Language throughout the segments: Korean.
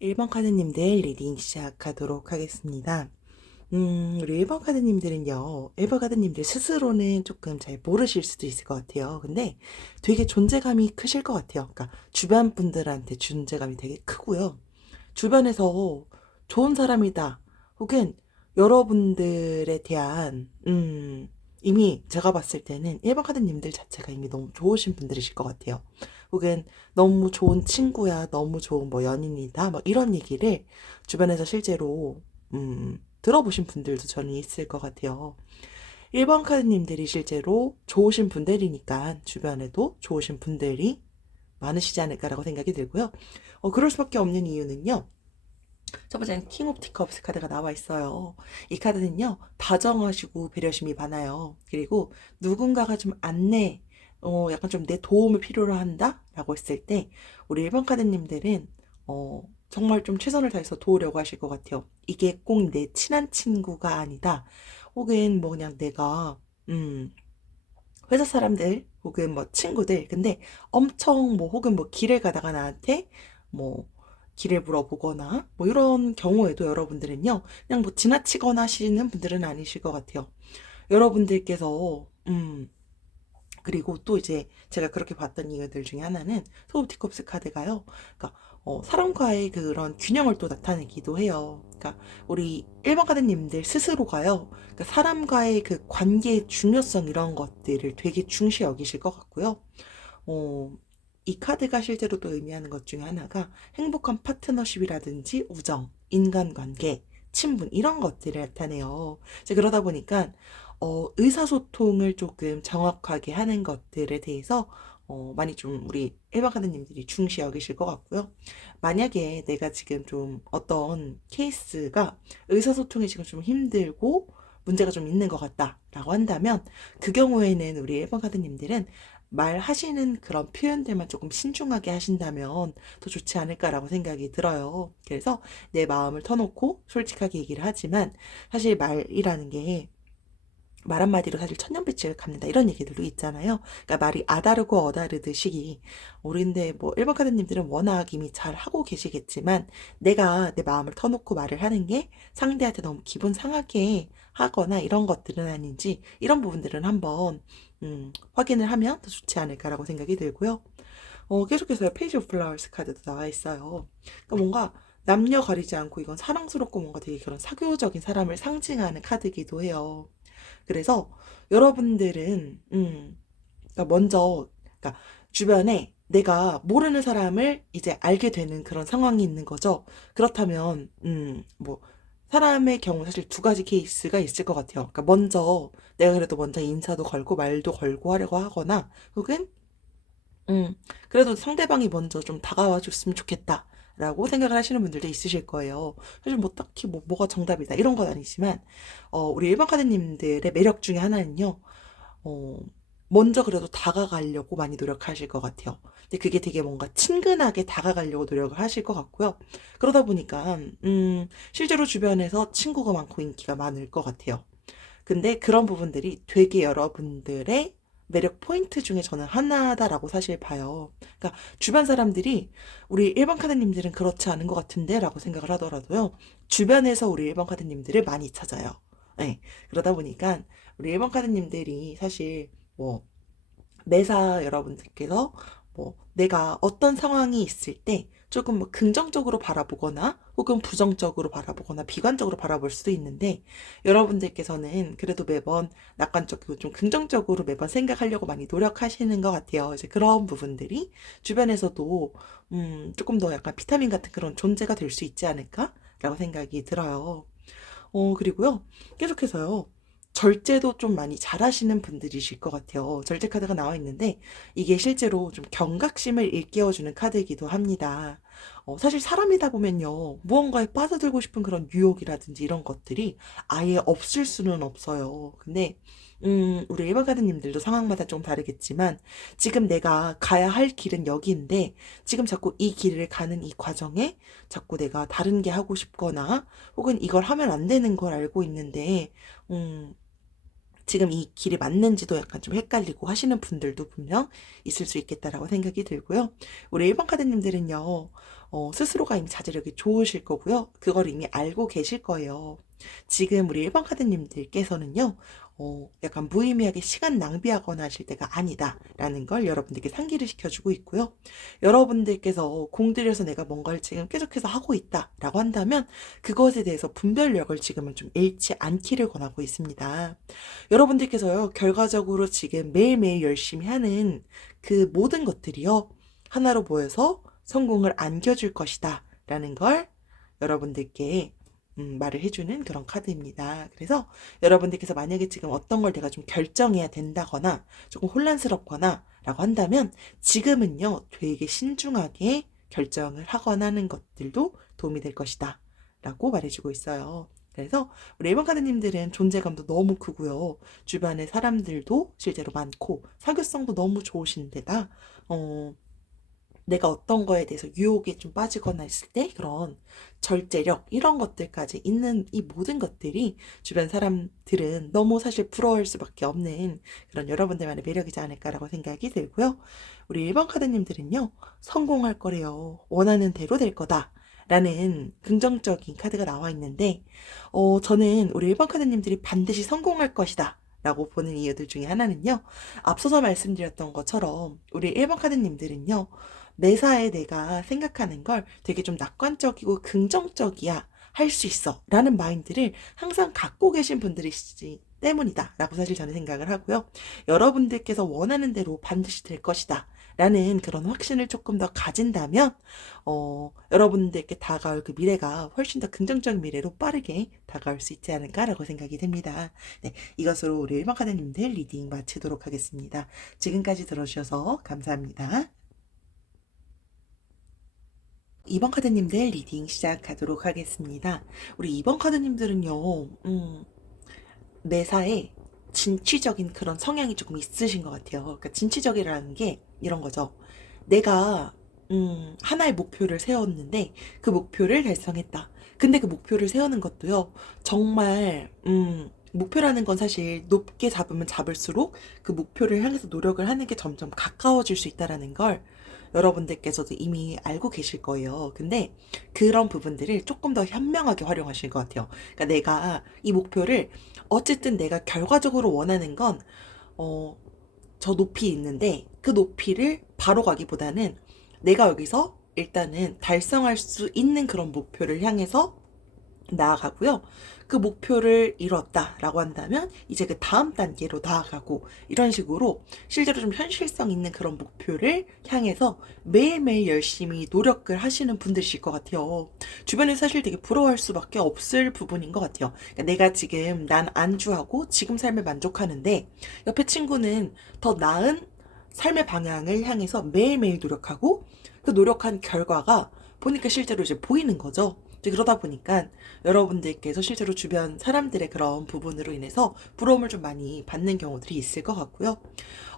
1번 카드님들 리딩 시작하도록 하겠습니다. 우리 1번 카드님들은요, 1번 카드님들 스스로는 조금 잘 모르실 수도 있을 것 같아요. 근데 되게 존재감이 크실 것 같아요. 그러니까 주변 분들한테 존재감이 되게 크고요. 주변에서 좋은 사람이다. 혹은 여러분들에 대한, 이미 제가 봤을 때는 1번 카드님들 자체가 이미 너무 좋으신 분들이실 것 같아요. 혹은 너무 좋은 친구야, 너무 좋은 뭐 연인이다, 뭐 이런 얘기를 주변에서 실제로, 들어보신 분들도 저는 있을 것 같아요. 1번 카드님들이 실제로 좋으신 분들이니까 주변에도 좋으신 분들이 많으시지 않을까라고 생각이 들고요. 그럴 수밖에 없는 이유는요. 첫 번째는 킹 오브 티컵스 카드가 나와 있어요. 이 카드는요, 다정하시고 배려심이 많아요. 그리고 누군가가 좀 안내, 약간 좀 내 도움을 필요로 한다? 라고 했을 때, 우리 1번 카드님들은, 정말 좀 최선을 다해서 도우려고 하실 것 같아요. 이게 꼭 내 친한 친구가 아니다. 혹은 뭐 그냥 내가, 회사 사람들, 혹은 뭐 친구들, 근데 엄청 뭐, 혹은 뭐 길을 가다가 나한테 뭐, 길을 물어보거나 뭐 이런 경우에도 여러분들은요, 그냥 뭐 지나치거나 하시는 분들은 아니실 것 같아요. 여러분들께서, 그리고 또 이제 제가 그렇게 봤던 이유들 중에 하나는 소프티컵스 카드가요. 그러니까 사람과의 그런 균형을 또 나타내기도 해요. 그러니까 우리 1번 카드님들 스스로가요. 그러니까 사람과의 그 관계의 중요성 이런 것들을 되게 중시 여기실 것 같고요. 어, 이 카드가 실제로 또 의미하는 것 중에 하나가 행복한 파트너십이라든지 우정, 인간관계, 친분 이런 것들을 나타내요. 이제 그러다 보니까 의사소통을 조금 정확하게 하는 것들에 대해서 많이 좀 우리 일반 카드님들이 중시 여기실 것 같고요. 만약에 내가 지금 좀 어떤 케이스가 의사소통이 지금 좀 힘들고 문제가 좀 있는 것 같다라고 한다면 그 경우에는 우리 1번 카드님들은 말하시는 그런 표현들만 조금 신중하게 하신다면 더 좋지 않을까라고 생각이 들어요. 그래서 내 마음을 터놓고 솔직하게 얘기를 하지만 사실 말이라는 게 말 한마디로 사실 천년빛을 갚는다 이런 얘기들도 있잖아요. 그러니까 말이 아다르고 어다르듯이 우리인데 뭐 일반 카드님들은 워낙 이미 잘 하고 계시겠지만 내가 내 마음을 터놓고 말을 하는 게 상대한테 너무 기분 상하게 하거나 이런 것들은 아닌지 이런 부분들은 한번 확인을 하면 더 좋지 않을까라고 생각이 들고요. 계속해서 페이지 오브 플라워스 카드도 나와 있어요. 그러니까 뭔가 남녀 가리지 않고 이건 사랑스럽고 뭔가 되게 그런 사교적인 사람을 상징하는 카드이기도 해요. 그래서 여러분들은 그러니까 먼저 그러니까 주변에 내가 모르는 사람을 이제 알게 되는 그런 상황이 있는 거죠. 그렇다면 뭐 사람의 경우 사실 두 가지 케이스가 있을 것 같아요. 그러니까 먼저 내가 그래도 먼저 인사도 걸고 말도 걸고 하려고 하거나 혹은 음, 그래도 상대방이 먼저 좀 다가와 줬으면 좋겠다. 라고 생각을 하시는 분들도 있으실 거예요. 사실 뭐 딱히 뭐가 정답이다. 이런 건 아니지만, 우리 일반 카드님들의 매력 중에 하나는요, 어, 먼저 그래도 다가가려고 많이 노력하실 것 같아요. 근데 그게 되게 뭔가 친근하게 다가가려고 노력을 하실 것 같고요. 그러다 보니까, 실제로 주변에서 친구가 많고 인기가 많을 것 같아요. 근데 그런 부분들이 되게 여러분들의 매력 포인트 중에 저는 하나다라고 사실 봐요. 그러니까 주변 사람들이 우리 1번 카드님들은 그렇지 않은 것 같은데 라고 생각을 하더라도요. 주변에서 우리 1번 카드님들을 많이 찾아요. 네. 그러다 보니까 우리 1번 카드님들이 사실 뭐 매사 여러분들께서 뭐 내가 어떤 상황이 있을 때 조금 뭐 긍정적으로 바라보거나 혹은 부정적으로 바라보거나 비관적으로 바라볼 수도 있는데 여러분들께서는 그래도 매번 낙관적이고 좀 긍정적으로 매번 생각하려고 많이 노력하시는 것 같아요. 이제 그런 부분들이 주변에서도 조금 더 약간 비타민 같은 그런 존재가 될 수 있지 않을까라고 생각이 들어요. 그리고요. 계속해서요. 절제도 좀 많이 잘하시는 분들이실 것 같아요. 절제 카드가 나와 있는데 이게 실제로 좀 경각심을 일깨워주는 카드이기도 합니다. 사실 사람이다 보면요. 무언가에 빠져들고 싶은 그런 유혹이라든지 이런 것들이 아예 없을 수는 없어요. 근데 우리 일반 카드님들도 상황마다 좀 다르겠지만 지금 내가 가야 할 길은 여기인데 지금 자꾸 이 길을 가는 이 과정에 자꾸 내가 다른 게 하고 싶거나 혹은 이걸 하면 안 되는 걸 알고 있는데, 음, 지금 이 길이 맞는지도 약간 좀 헷갈리고 하시는 분들도 분명 있을 수 있겠다라고 생각이 들고요. 우리 1번 카드님들은요, 스스로가 이미 자제력이 좋으실 거고요. 그걸 이미 알고 계실 거예요. 지금 우리 1번 카드님들께서는요, 약간 무의미하게 시간 낭비하거나 하실 때가 아니다라는 걸 여러분들께 상기를 시켜주고 있고요. 여러분들께서 공들여서 내가 뭔가를 지금 계속해서 하고 있다라고 한다면 그것에 대해서 분별력을 지금은 좀 잃지 않기를 권하고 있습니다. 여러분들께서요, 결과적으로 지금 매일매일 열심히 하는 그 모든 것들이요, 하나로 모여서 성공을 안겨줄 것이다 라는 걸 여러분들께 말을 해주는 그런 카드입니다. 그래서 여러분들께서 만약에 지금 어떤 걸 내가 좀 결정해야 된다거나 조금 혼란스럽거나 라고 한다면 지금은요, 되게 신중하게 결정을 하거나 하는 것들도 도움이 될 것이다 라고 말해주고 있어요. 그래서 우리 1번 카드님들은 존재감도 너무 크고요. 주변에 사람들도 실제로 많고 사교성도 너무 좋으신데다 내가 어떤 거에 대해서 유혹에 좀 빠지거나 했을 때 그런 절제력 이런 것들까지 있는 이 모든 것들이 주변 사람들은 너무 사실 부러워할 수밖에 없는 그런 여러분들만의 매력이지 않을까라고 생각이 들고요. 우리 1번 카드님들은요, 성공할 거래요. 원하는 대로 될 거다. 라는 긍정적인 카드가 나와 있는데, 저는 우리 1번 카드님들이 반드시 성공할 것이다. 라고 보는 이유들 중에 하나는요, 앞서서 말씀드렸던 것처럼 우리 1번 카드님들은요, 매사에 내가 생각하는 걸 되게 좀 낙관적이고 긍정적이야. 할 수 있어. 라는 마인드를 항상 갖고 계신 분들이시지 때문이다. 라고 사실 저는 생각을 하고요. 여러분들께서 원하는 대로 반드시 될 것이다. 라는 그런 확신을 조금 더 가진다면, 여러분들께 다가올 그 미래가 훨씬 더 긍정적인 미래로 빠르게 다가올 수 있지 않을까라고 생각이 됩니다. 네, 이것으로 우리 1번 카드님들 리딩 마치도록 하겠습니다. 지금까지 들어주셔서 감사합니다. 2번 카드님들 리딩 시작하도록 하겠습니다. 우리 2번 카드님들은요, 매사에 진취적인 그런 성향이 조금 있으신 것 같아요. 그러니까 진취적이라는 게 이런 거죠. 내가, 하나의 목표를 세웠는데 그 목표를 달성했다. 근데 그 목표를 세우는 것도요, 정말, 목표라는 건 사실 높게 잡으면 잡을수록 그 목표를 향해서 노력을 하는 게 점점 가까워질 수 있다라는 걸 여러분들께서도 이미 알고 계실 거예요. 근데 그런 부분들을 조금 더 현명하게 활용하실 것 같아요. 그러니까 내가 이 목표를 어쨌든 내가 결과적으로 원하는 건, 저 높이 있는데 그 높이를 바로 가기보다는 내가 여기서 일단은 달성할 수 있는 그런 목표를 향해서 나아가고요. 그 목표를 이뤘다라고 한다면 이제 그 다음 단계로 나아가고 이런 식으로 실제로 좀 현실성 있는 그런 목표를 향해서 매일매일 열심히 노력을 하시는 분들이실 것 같아요. 주변에 사실 되게 부러워할 수밖에 없을 부분인 것 같아요. 그러니까 내가 지금 난 안주하고 지금 삶에 만족하는데 옆에 친구는 더 나은 삶의 방향을 향해서 매일매일 노력하고 그 노력한 결과가 보니까 실제로 이제 보이는 거죠. 이제 그러다 보니까 여러분들께서 실제로 주변 사람들의 그런 부분으로 인해서 부러움을 좀 많이 받는 경우들이 있을 것 같고요.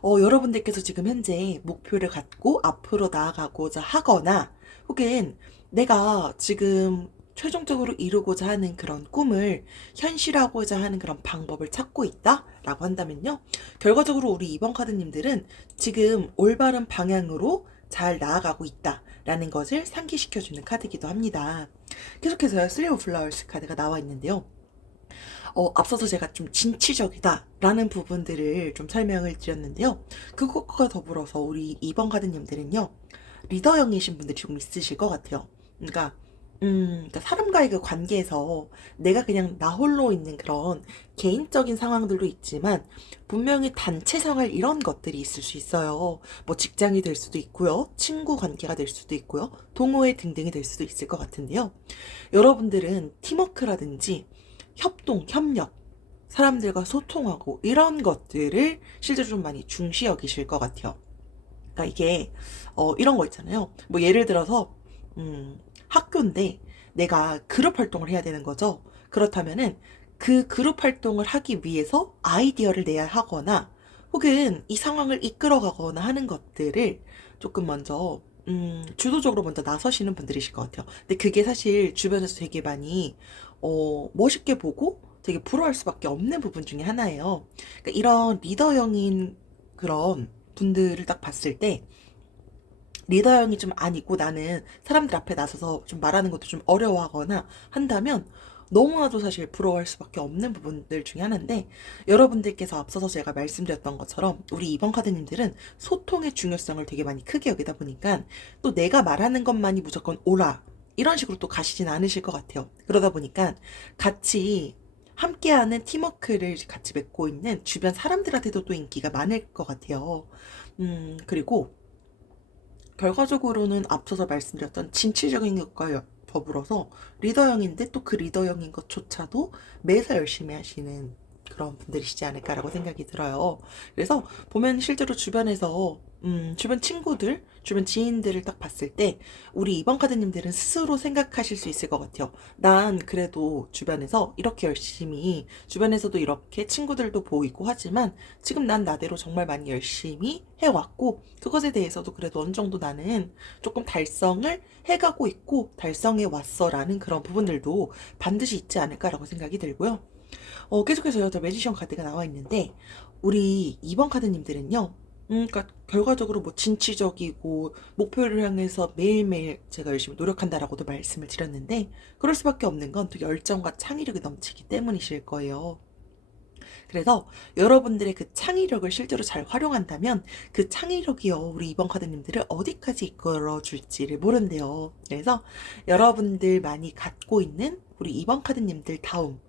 여러분들께서 지금 현재 목표를 갖고 앞으로 나아가고자 하거나 혹은 내가 지금 최종적으로 이루고자 하는 그런 꿈을 현실화하고자 하는 그런 방법을 찾고 있다라고 한다면요. 결과적으로 우리 2번 카드님들은 지금 올바른 방향으로 잘 나아가고 있다라는 것을 상기시켜주는 카드이기도 합니다. 계속해서요, 슬리브 플라워스 카드가 나와 있는데요. 앞서서 제가 좀 진취적이다라는 부분들을 좀 설명을 드렸는데요. 그것과 더불어서 우리 2번 카드님들은요, 리더형이신 분들이 좀 있으실 것 같아요. 그러니까 사람과의 그 관계에서 내가 그냥 나 홀로 있는 그런 개인적인 상황들도 있지만 분명히 단체 생활 이런 것들이 있을 수 있어요. 뭐 직장이 될 수도 있고요. 친구 관계가 될 수도 있고요. 동호회 등등이 될 수도 있을 것 같은데요. 여러분들은 팀워크라든지 협동, 협력, 사람들과 소통하고 이런 것들을 실제로 좀 많이 중시 여기실 것 같아요. 그러니까 이게 이런 거 있잖아요. 뭐 예를 들어서 학교인데 내가 그룹 활동을 해야 되는 거죠. 그렇다면은 그 그룹 활동을 하기 위해서 아이디어를 내야 하거나 혹은 이 상황을 이끌어가거나 하는 것들을 조금 먼저 주도적으로 먼저 나서시는 분들이실 것 같아요. 근데 그게 사실 주변에서 되게 많이 멋있게 보고 되게 부러워할 수밖에 없는 부분 중에 하나예요. 그러니까 이런 리더형인 그런 분들을 딱 봤을 때 리더형이 좀 아니고 나는 사람들 앞에 나서서 좀 말하는 것도 좀 어려워하거나 한다면 너무나도 사실 부러워할 수밖에 없는 부분들 중에 하나인데, 여러분들께서 앞서서 제가 말씀드렸던 것처럼 우리 2번 카드님들은 소통의 중요성을 되게 많이 크게 여기다 보니까 또 내가 말하는 것만이 무조건 옳아 이런 식으로 또 가시진 않으실 것 같아요. 그러다 보니까 같이 함께하는 팀워크를 같이 맺고 있는 주변 사람들한테도 또 인기가 많을 것 같아요. 그리고 결과적으로는 앞서서 말씀드렸던 진취적인 것과 더불어서 리더형인데 또 그 리더형인 것조차도 매사 열심히 하시는 그런 분들이시지 않을까라고 생각이 들어요. 그래서 보면 실제로 주변에서 주변 친구들, 주변 지인들을 딱 봤을 때 우리 이번 카드님들은 스스로 생각하실 수 있을 것 같아요. 난 그래도 주변에서 이렇게 열심히, 주변에서도 이렇게 친구들도 보이고 하지만 지금 난 나대로 정말 많이 열심히 해왔고, 그것에 대해서도 그래도 어느 정도 나는 조금 달성을 해가고 있고 달성해 왔어라는 그런 부분들도 반드시 있지 않을까라고 생각이 들고요. 계속해서 더 매지션 카드가 나와 있는데, 우리 2번 카드님들은요, 그러니까 결과적으로 뭐 진취적이고 목표를 향해서 매일매일 제가 열심히 노력한다라고도 말씀을 드렸는데, 그럴 수밖에 없는 건 되게 열정과 창의력이 넘치기 때문이실 거예요. 그래서 여러분들의 그 창의력을 실제로 잘 활용한다면 그 창의력이요, 우리 2번 카드님들을 어디까지 이끌어 줄지를 모른대요. 그래서 여러분들 많이 갖고 있는 우리 2번 카드님들 다음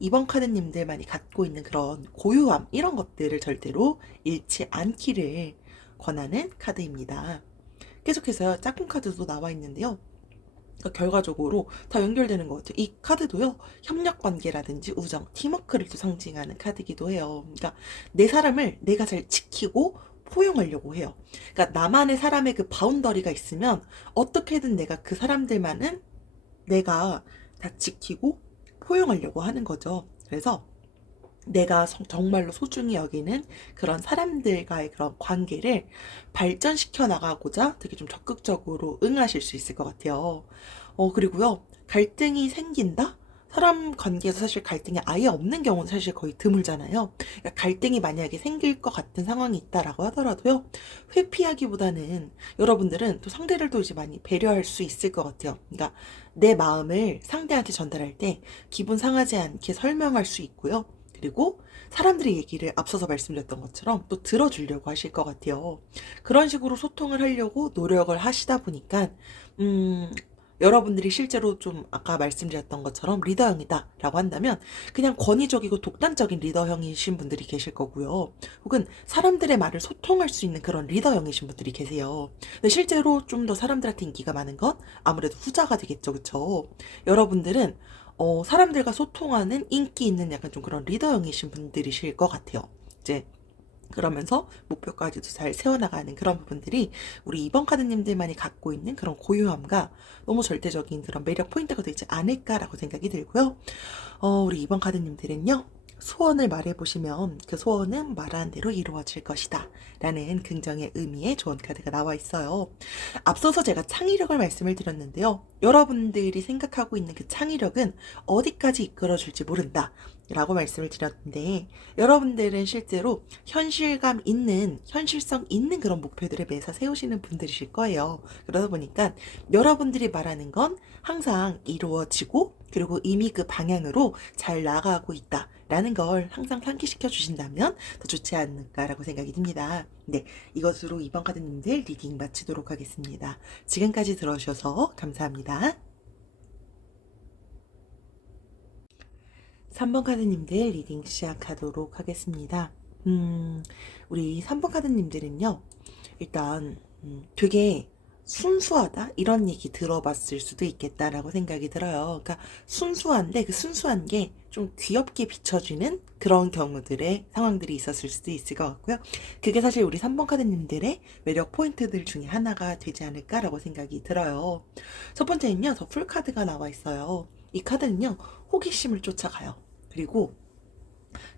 2번 카드님들만이 갖고 있는 그런 고유함, 이런 것들을 절대로 잃지 않기를 권하는 카드입니다. 계속해서 짝꿍 카드도 나와 있는데요. 그러니까 결과적으로 다 연결되는 것 같아요. 이 카드도요, 협력 관계라든지 우정, 팀워크를 또 상징하는 카드이기도 해요. 그러니까 내 사람을 내가 잘 지키고 포용하려고 해요. 그러니까 나만의 사람의 그 바운더리가 있으면 어떻게든 내가 그 사람들만은 내가 다 지키고 포용하려고 하는 거죠. 그래서 내가 정말로 소중히 여기는 그런 사람들과의 그런 관계를 발전시켜 나가고자 되게 좀 적극적으로 응하실 수 있을 것 같아요. 그리고요, 갈등이 생긴다? 사람 관계에서 사실 갈등이 아예 없는 경우는 사실 거의 드물잖아요. 그러니까 갈등이 만약에 생길 것 같은 상황이 있다라고 하더라도요, 회피하기보다는 여러분들은 또 상대를 또 이제 많이 배려할 수 있을 것 같아요. 그러니까 내 마음을 상대한테 전달할 때 기분 상하지 않게 설명할 수 있고요. 그리고 사람들의 얘기를 앞서서 말씀드렸던 것처럼 또 들어주려고 하실 것 같아요. 그런 식으로 소통을 하려고 노력을 하시다 보니까, 여러분들이 실제로 좀 아까 말씀드렸던 것처럼 리더형이다라고 한다면 그냥 권위적이고 독단적인 리더형이신 분들이 계실 거고요. 혹은 사람들의 말을 소통할 수 있는 그런 리더형이신 분들이 계세요. 근데 실제로 좀 더 사람들한테 인기가 많은 건 아무래도 후자가 되겠죠. 그쵸? 여러분들은 사람들과 소통하는 인기 있는 약간 좀 그런 리더형이신 분들이실 것 같아요. 이제 그러면서 목표까지도 잘 세워나가는 그런 부분들이 우리 2번 카드님들만이 갖고 있는 그런 고유함과 너무 절대적인 그런 매력 포인트가 되지 않을까라고 생각이 들고요. 우리 2번 카드님들은요, 소원을 말해보시면 그 소원은 말한 대로 이루어질 것이다 라는 긍정의 의미의 좋은 카드가 나와 있어요. 앞서서 제가 창의력을 말씀을 드렸는데요, 여러분들이 생각하고 있는 그 창의력은 어디까지 이끌어줄지 모른다 라고 말씀을 드렸는데, 여러분들은 실제로 현실감 있는, 현실성 있는 그런 목표들을 매사 세우시는 분들이실 거예요. 그러다 보니까 여러분들이 말하는 건 항상 이루어지고, 그리고 이미 그 방향으로 잘 나가고 있다 라는 걸 항상 상기시켜 주신다면 더 좋지 않을까라고 생각이 듭니다. 네, 이것으로 2번 카드님들 리딩 마치도록 하겠습니다. 지금까지 들어주셔서 감사합니다. 3번 카드님들 리딩 시작하도록 하겠습니다. 우리 3번 카드님들은요, 일단 되게 순수하다 이런 얘기 들어봤을 수도 있겠다라고 생각이 들어요. 그러니까 순수한데 그 순수한 게 좀 귀엽게 비춰지는 그런 경우들의 상황들이 있었을 수도 있을 것 같고요. 그게 사실 우리 3번 카드님들의 매력 포인트들 중에 하나가 되지 않을까라고 생각이 들어요. 첫 번째는요, 더 풀 카드가 나와 있어요. 이 카드는요, 호기심을 쫓아가요. 그리고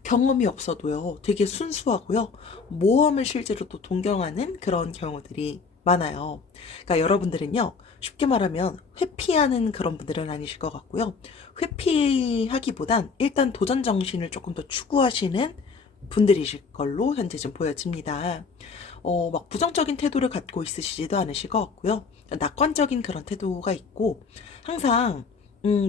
경험이 없어도요, 되게 순수하고요, 모험을 실제로 또 동경하는 그런 경우들이 많아요. 그러니까 여러분들은요, 쉽게 말하면 회피하는 그런 분들은 아니실 것 같고요. 회피하기보단 일단 도전 정신을 조금 더 추구하시는 분들이실 걸로 현재 좀 보여집니다. 막 부정적인 태도를 갖고 있으시지도 않으실 것 같고요. 낙관적인 그런 태도가 있고, 항상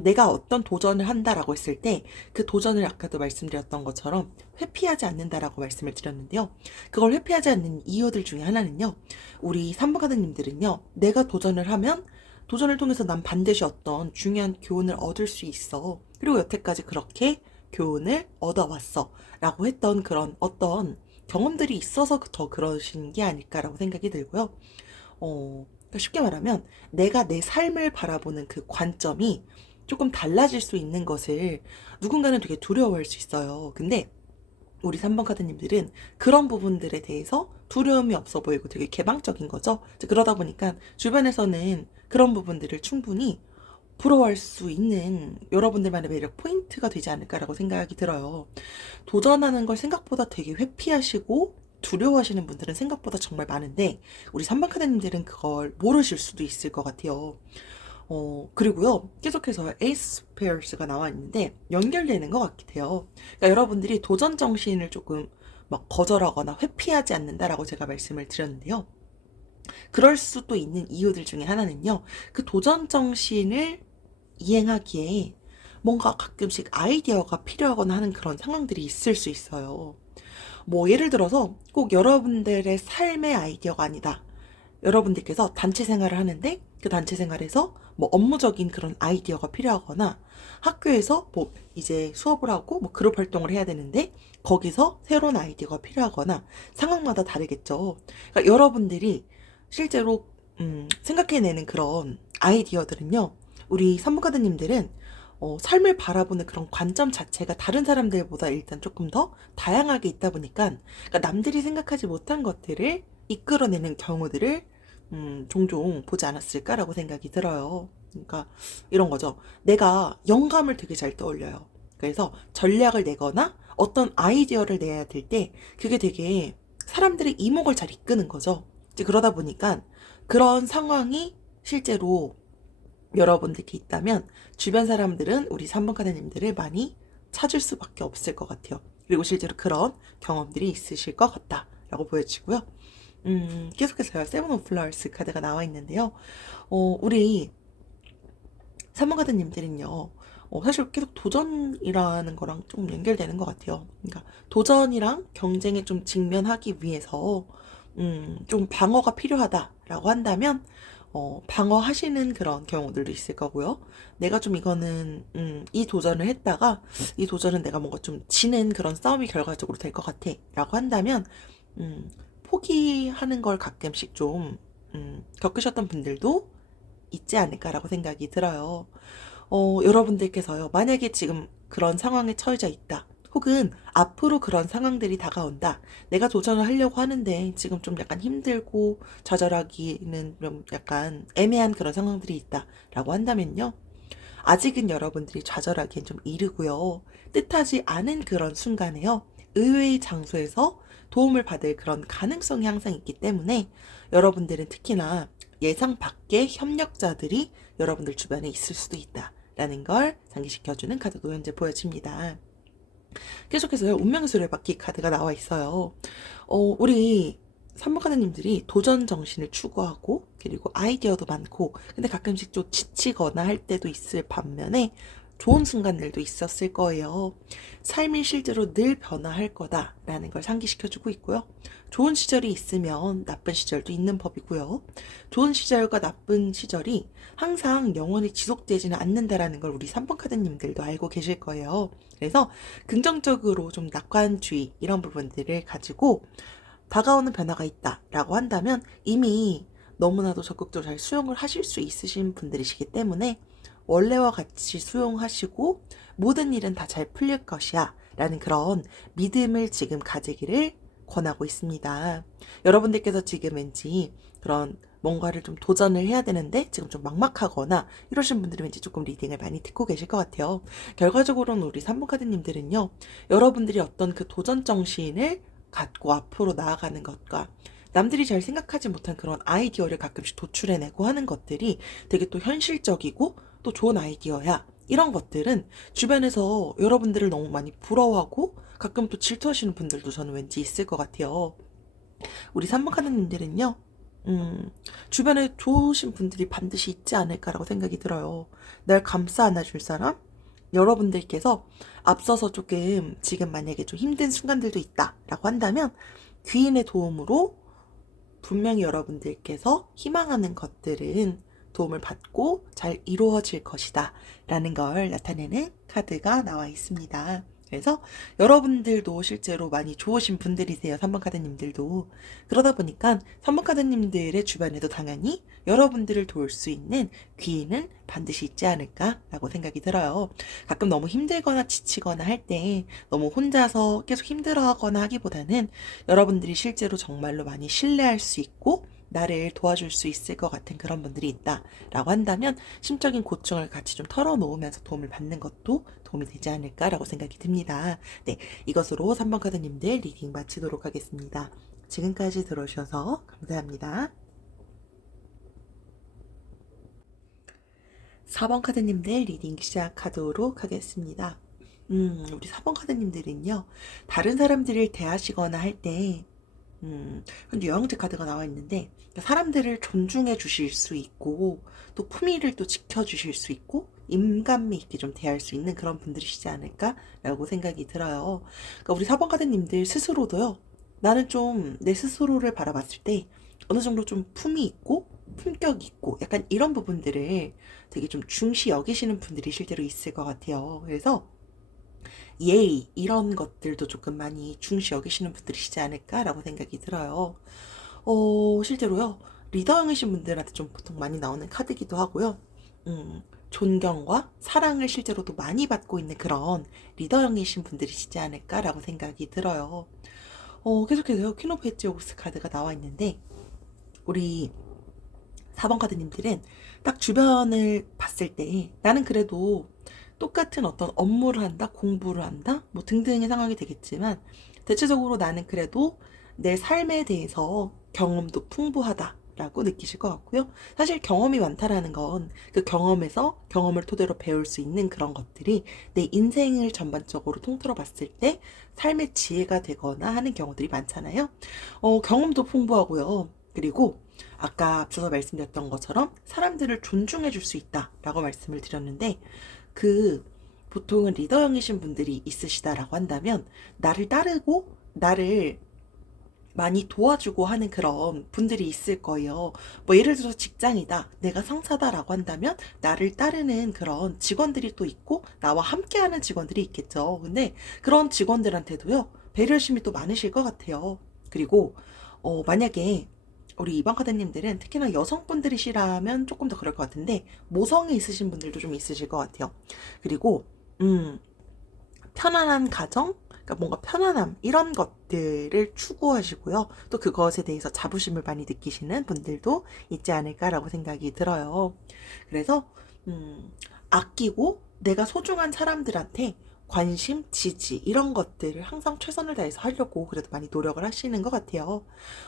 내가 어떤 도전을 한다라고 했을 때 그 도전을 아까도 말씀드렸던 것처럼 회피하지 않는다라고 말씀을 드렸는데요. 그걸 회피하지 않는 이유들 중에 하나는요. 우리 3번 카드님들은요. 내가 도전을 하면 도전을 통해서 난 반드시 어떤 중요한 교훈을 얻을 수 있어. 그리고 여태까지 그렇게 교훈을 얻어왔어. 라고 했던 그런 어떤 경험들이 있어서 더 그러신 게 아닐까라고 생각이 들고요. 그러니까 쉽게 말하면 내가 내 삶을 바라보는 그 관점이 조금 달라질 수 있는 것을 누군가는 되게 두려워할 수 있어요. 근데 우리 3번 카드님들은 그런 부분들에 대해서 두려움이 없어 보이고 되게 개방적인 거죠. 그러다 보니까 주변에서는 그런 부분들을 충분히 부러워할 수 있는 여러분들만의 매력 포인트가 되지 않을까라고 생각이 들어요. 도전하는 걸 생각보다 되게 회피하시고 두려워하시는 분들은 생각보다 정말 많은데 우리 3번 카드님들은 그걸 모르실 수도 있을 것 같아요. 그리고요, 계속해서 에이스 페어스가 나와 있는데 연결되는 것 같아요. 그러니까 여러분들이 도전 정신을 조금 막 거절하거나 회피하지 않는다라고 제가 말씀을 드렸는데요. 그럴 수도 있는 이유들 중에 하나는요, 그 도전 정신을 이행하기에 뭔가 가끔씩 아이디어가 필요하거나 하는 그런 상황들이 있을 수 있어요. 뭐 예를 들어서 꼭 여러분들의 삶의 아이디어가 아니다. 여러분들께서 단체 생활을 하는데 그 단체 생활에서 뭐 업무적인 그런 아이디어가 필요하거나 학교에서 뭐 이제 수업을 하고 뭐 그룹 활동을 해야 되는데 거기서 새로운 아이디어가 필요하거나 상황마다 다르겠죠. 그러니까 여러분들이 실제로 생각해내는 그런 아이디어들은요. 우리 산부카드님들은 삶을 바라보는 그런 관점 자체가 다른 사람들보다 일단 조금 더 다양하게 있다 보니까 그러니까 남들이 생각하지 못한 것들을 이끌어내는 경우들을 종종 보지 않았을까라고 생각이 들어요. 그러니까 이런 거죠. 내가 영감을 되게 잘 떠올려요. 그래서 전략을 내거나 어떤 아이디어를 내야 될 때 그게 되게 사람들의 이목을 잘 이끄는 거죠. 이제 그러다 보니까 그런 상황이 실제로 여러분들께 있다면 주변 사람들은 우리 3번 카드님들을 많이 찾을 수밖에 없을 것 같아요. 그리고 실제로 그런 경험들이 있으실 것 같다라고 보여지고요. 계속해서요. 세븐 오브 플라워스 카드가 나와 있는데요. 우리 3번 카드님들은요. 사실 계속 도전이라는 거랑 좀 연결되는 것 같아요. 그러니까 도전이랑 경쟁에 좀 직면하기 위해서 좀 방어가 필요하다라고 한다면 방어하시는 그런 경우들도 있을 거고요. 내가 좀 이거는 이 도전을 했다가 이 도전은 내가 뭔가 좀 지는 그런 싸움이 결과적으로 될 것 같아 라고 한다면 포기하는 걸 가끔씩 좀 겪으셨던 분들도 있지 않을까라고 생각이 들어요. 여러분들께서요, 만약에 지금 그런 상황에 처해져 있다. 혹은 앞으로 그런 상황들이 다가온다. 내가 도전을 하려고 하는데 지금 좀 약간 힘들고 좌절하기는 좀 약간 애매한 그런 상황들이 있다. 라고 한다면요. 아직은 여러분들이 좌절하기엔 좀 이르고요. 뜻하지 않은 그런 순간에요. 의외의 장소에서 도움을 받을 그런 가능성이 항상 있기 때문에 여러분들은 특히나 예상 밖의 협력자들이 여러분들 주변에 있을 수도 있다라는 걸 상기시켜주는 카드도 현재 보여집니다. 계속해서요. 운명의 수레바퀴 카드가 나와 있어요. 우리 산모카드님들이 도전 정신을 추구하고 그리고 아이디어도 많고 근데 가끔씩 좀 지치거나 할 때도 있을 반면에 좋은 순간들도 있었을 거예요. 삶이 실제로 늘 변화할 거다라는 걸 상기시켜주고 있고요. 좋은 시절이 있으면 나쁜 시절도 있는 법이고요. 좋은 시절과 나쁜 시절이 항상 영원히 지속되지는 않는다라는 걸 우리 3번 카드님들도 알고 계실 거예요. 그래서 긍정적으로 좀 낙관주의 이런 부분들을 가지고 다가오는 변화가 있다라고 한다면 이미 너무나도 적극적으로 잘 수용을 하실 수 있으신 분들이시기 때문에 원래와 같이 수용하시고 모든 일은 다 잘 풀릴 것이야 라는 그런 믿음을 지금 가지기를 권하고 있습니다. 여러분들께서 지금 왠지 그런 뭔가를 좀 도전을 해야 되는데 지금 좀 막막하거나 이러신 분들은 왠지 조금 리딩을 많이 듣고 계실 것 같아요. 결과적으로는 우리 3번 카드님들은요. 여러분들이 어떤 그 도전 정신을 갖고 앞으로 나아가는 것과 남들이 잘 생각하지 못한 그런 아이디어를 가끔씩 도출해내고 하는 것들이 되게 또 현실적이고 또 좋은 아이디어야. 이런 것들은 주변에서 여러분들을 너무 많이 부러워하고 가끔 또 질투하시는 분들도 저는 왠지 있을 것 같아요. 우리 3번 카드님들은요, 주변에 좋으신 분들이 반드시 있지 않을까라고 생각이 들어요. 날 감싸 안아줄 사람? 여러분들께서 앞서서 조금 지금 만약에 좀 힘든 순간들도 있다라고 한다면 귀인의 도움으로 분명히 여러분들께서 희망하는 것들은 도움을 받고 잘 이루어질 것이다 라는 걸 나타내는 카드가 나와 있습니다. 그래서 여러분들도 실제로 많이 좋으신 분들이세요. 3번 카드님들도. 그러다 보니까 3번 카드님들의 주변에도 당연히 여러분들을 도울 수 있는 귀인은 반드시 있지 않을까라고 생각이 들어요. 가끔 너무 힘들거나 지치거나 할 때 너무 혼자서 계속 힘들어하거나 하기보다는 여러분들이 실제로 정말로 많이 신뢰할 수 있고 나를 도와줄 수 있을 것 같은 그런 분들이 있다라고 한다면 심적인 고충을 같이 좀 털어놓으면서 도움을 받는 것도 도움이 되지 않을까라고 생각이 듭니다. 네, 이것으로 3번 카드님들 리딩 마치도록 하겠습니다. 지금까지 들어주셔서 감사합니다. 4번 카드님들 리딩 시작하도록 하겠습니다. 우리 4번 카드님들은요, 다른 사람들을 대하시거나 할때 근데 여왕제 카드가 나와 있는데 사람들을 존중해 주실 수 있고 또 품위를 또 지켜 주실 수 있고 인간미 있게 좀 대할 수 있는 그런 분들이시지 않을까라고 생각이 들어요. 그러니까 우리 4번 카드님들 스스로도요. 나는 좀 내 스스로를 바라봤을 때 어느 정도 좀 품위 있고 품격 있고 약간 이런 부분들을 되게 좀 중시 여기시는 분들이 실제로 있을 것 같아요. 그래서 예의 이런 것들도 조금 많이 중시 여기시는 분들이시지 않을까라고 생각이 들어요. 실제로요. 리더형이신 분들한테 좀 보통 많이 나오는 카드기도 하고요. 존경과 사랑을 실제로도 많이 받고 있는 그런 리더형이신 분들이시지 않을까라고 생각이 들어요. 계속해서요. 퀸 오브 헤지오스 카드가 나와 있는데 우리 4번 카드님들은 딱 주변을 봤을 때 나는 그래도 똑같은 어떤 업무를 한다, 공부를 한다, 뭐 등등의 상황이 되겠지만 대체적으로 나는 그래도 내 삶에 대해서 경험도 풍부하다라고 느끼실 것 같고요. 사실 경험이 많다라는 건 그 경험에서 경험을 토대로 배울 수 있는 그런 것들이 내 인생을 전반적으로 통틀어 봤을 때 삶의 지혜가 되거나 하는 경우들이 많잖아요. 경험도 풍부하고요. 그리고 아까 앞서서 말씀드렸던 것처럼 사람들을 존중해 줄 수 있다라고 말씀을 드렸는데 그 보통은 리더형이신 분들이 있으시다라고 한다면 나를 따르고 나를 많이 도와주고 하는 그런 분들이 있을 거예요. 뭐 예를 들어서 직장이다. 내가 상사다라고 한다면 나를 따르는 그런 직원들이 또 있고 나와 함께하는 직원들이 있겠죠. 근데 그런 직원들한테도요. 배려심이 또 많으실 것 같아요. 그리고 만약에 우리 이번 카드님들은 특히나 여성분들이시라면 조금 더 그럴 것 같은데 모성에 있으신 분들도 좀 있으실 것 같아요. 그리고 편안한 가정, 그러니까 뭔가 편안함 이런 것들을 추구하시고요. 또 그것에 대해서 자부심을 많이 느끼시는 분들도 있지 않을까라고 생각이 들어요. 그래서 아끼고 내가 소중한 사람들한테 관심, 지지 이런 것들을 항상 최선을 다해서 하려고 그래도 많이 노력을 하시는 것 같아요.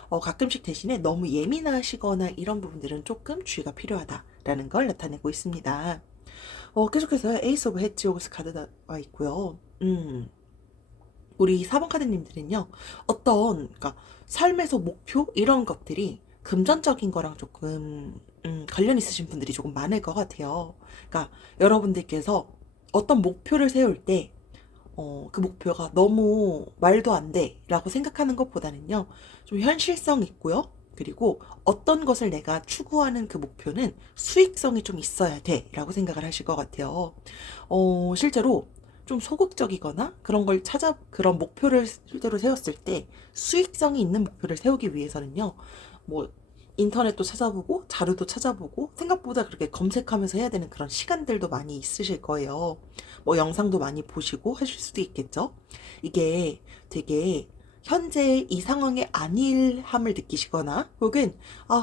가끔씩 대신에 너무 예민하시거나 이런 부분들은 조금 주의가 필요하다라는 걸 나타내고 있습니다. 계속해서 에이스 오브 헤지오스 카드 나와 있고요. 우리 4번 카드님들은요, 그러니까 삶에서 목표 이런 것들이 금전적인 거랑 조금 관련 있으신 분들이 조금 많을 것 같아요. 그러니까 여러분들께서 어떤 목표를 세울 때 그 목표가 너무 말도 안 돼 라고 생각하는 것보다는요, 좀 현실성 있고요. 그리고 어떤 것을 내가 추구하는 그 목표는 수익성이 좀 있어야 돼 라고 생각을 하실 것 같아요. 실제로 좀 소극적이거나 그런 목표를 실제로 세웠을 때 수익성이 있는 목표를 세우기 위해서는요, 뭐 인터넷도 찾아보고 자료도 찾아보고 생각보다 그렇게 검색하면서 해야 되는 그런 시간들도 많이 있으실 거예요. 뭐 영상도 많이 보시고 하실 수도 있겠죠. 이게 되게 현재 이 상황의 안일함을 느끼시거나 혹은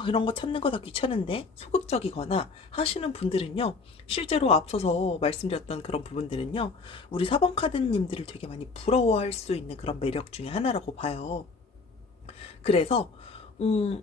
이런 거 찾는 거 다 귀찮은데 소극적이거나 하시는 분들은요. 실제로 앞서서 말씀드렸던 그런 부분들은요. 우리 4번 카드님들을 되게 많이 부러워할 수 있는 그런 매력 중에 하나라고 봐요. 그래서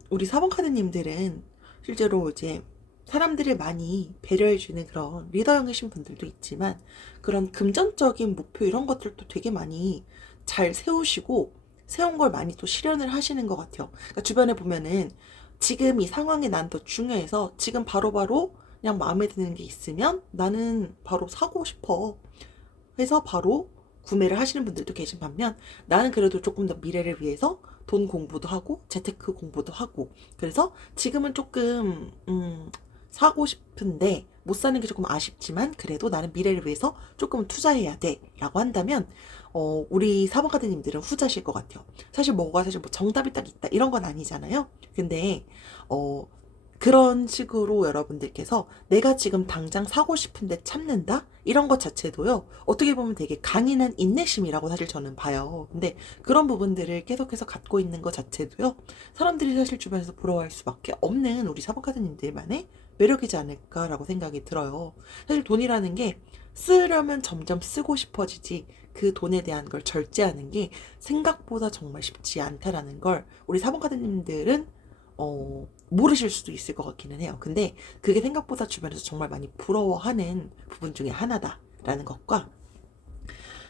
우리 4번 카드님들은 실제로 이제 사람들을 많이 배려해주는 그런 리더형이신 분들도 있지만 그런 금전적인 목표 이런 것들도 되게 많이 잘 세우시고 세운 걸 많이 또 실현을 하시는 것 같아요. 그러니까 주변에 보면은 지금 이 상황이 난 더 중요해서 지금 바로바로 그냥 마음에 드는 게 있으면 나는 바로 사고 싶어 해서 바로 구매를 하시는 분들도 계신 반면, 나는 그래도 조금 더 미래를 위해서 돈 공부도 하고 재테크 공부도 하고, 그래서 지금은 조금 사고 싶은데 못 사는 게 조금 아쉽지만 그래도 나는 미래를 위해서 조금 투자해야 돼 라고 한다면, 우리 사모가드님들은 후자실 것 같아요. 사실 뭐가 사실 뭐 정답이 딱 있다 이런 건 아니잖아요. 근데 어 그런 식으로 여러분들께서 내가 지금 당장 사고 싶은데 참는다? 이런 것 자체도요, 어떻게 보면 되게 강인한 인내심이라고 사실 저는 봐요. 근데 그런 부분들을 계속해서 갖고 있는 것 자체도요, 사람들이 사실 주변에서 부러워할 수밖에 없는 우리 사모카드님들만의 매력이지 않을까라고 생각이 들어요. 사실 돈이라는 게 쓰려면 점점 쓰고 싶어지지, 그 돈에 대한 걸 절제하는 게 생각보다 정말 쉽지 않다라는 걸 우리 사모카드님들은 모르실 수도 있을 것 같기는 해요. 근데 그게 생각보다 주변에서 정말 많이 부러워하는 부분 중에 하나다라는 것과,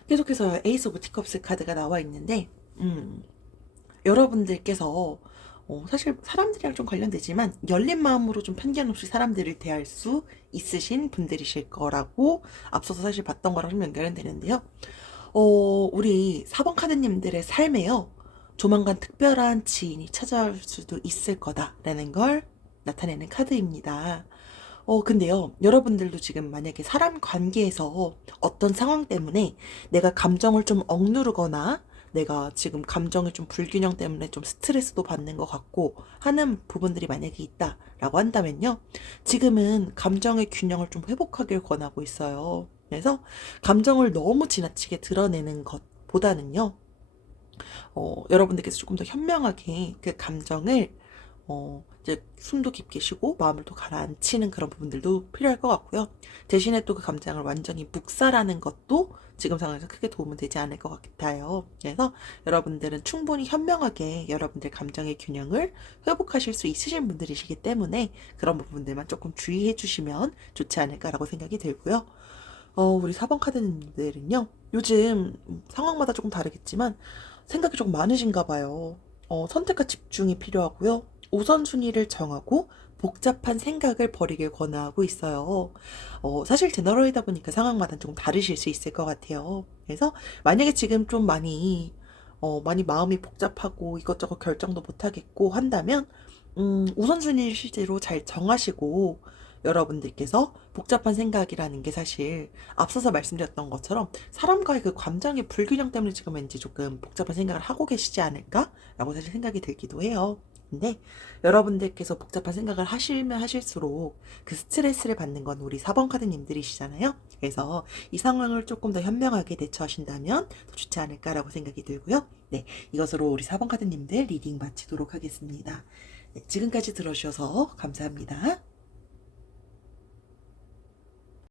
계속해서 에이스 오브 티컵스 카드가 나와 있는데, 여러분들께서 사실 사람들이랑 좀 관련되지만 열린 마음으로 좀 편견 없이 사람들을 대할 수 있으신 분들이실 거라고 앞서서 사실 봤던 거랑 좀 연결은 되는데요. 우리 4번 카드님들의 삶에요, 조만간 특별한 지인이 찾아올 수도 있을 거다라는 걸 나타내는 카드입니다. 근데요, 여러분들도 지금 만약에 사람 관계에서 어떤 상황 때문에 내가 감정을 좀 억누르거나 내가 지금 감정의 좀 불균형 때문에 좀 스트레스도 받는 것 같고 하는 부분들이 만약에 있다라고 한다면요, 지금은 감정의 균형을 좀 회복하길 권하고 있어요. 그래서 감정을 너무 지나치게 드러내는 것보다는요, 여러분들께서 조금 더 현명하게 그 감정을 이제 숨도 깊게 쉬고 마음을 또 가라앉히는 그런 부분들도 필요할 것 같고요. 대신에 또 그 감정을 완전히 묵살하는 것도 지금 상황에서 크게 도움은 되지 않을 것 같아요. 그래서 여러분들은 충분히 현명하게 여러분들 감정의 균형을 회복하실 수 있으신 분들이시기 때문에 그런 부분들만 조금 주의해 주시면 좋지 않을까라고 생각이 들고요. 우리 4번 카드님들은요, 요즘 상황마다 조금 다르겠지만 생각이 조금 많으신가 봐요. 선택과 집중이 필요하고요. 우선순위를 정하고 복잡한 생각을 버리길 권하고 있어요. 사실 제너럴이다 보니까 상황마다 조금 다르실 수 있을 것 같아요. 그래서 만약에 지금 좀 많이 마음이 복잡하고 이것저것 결정도 못하겠고 한다면, 우선순위를 실제로 잘 정하시고, 여러분들께서 복잡한 생각이라는 게 사실 앞서서 말씀드렸던 것처럼 사람과의 그 감정의 불균형 때문에 지금 왠지 조금 복잡한 생각을 하고 계시지 않을까라고 사실 생각이 들기도 해요. 근데 여러분들께서 복잡한 생각을 하시면 하실수록 그 스트레스를 받는 건 우리 4번 카드님들이시잖아요. 그래서 이 상황을 조금 더 현명하게 대처하신다면 더 좋지 않을까라고 생각이 들고요. 네, 이것으로 우리 4번 카드님들 리딩 마치도록 하겠습니다. 네, 지금까지 들어주셔서 감사합니다.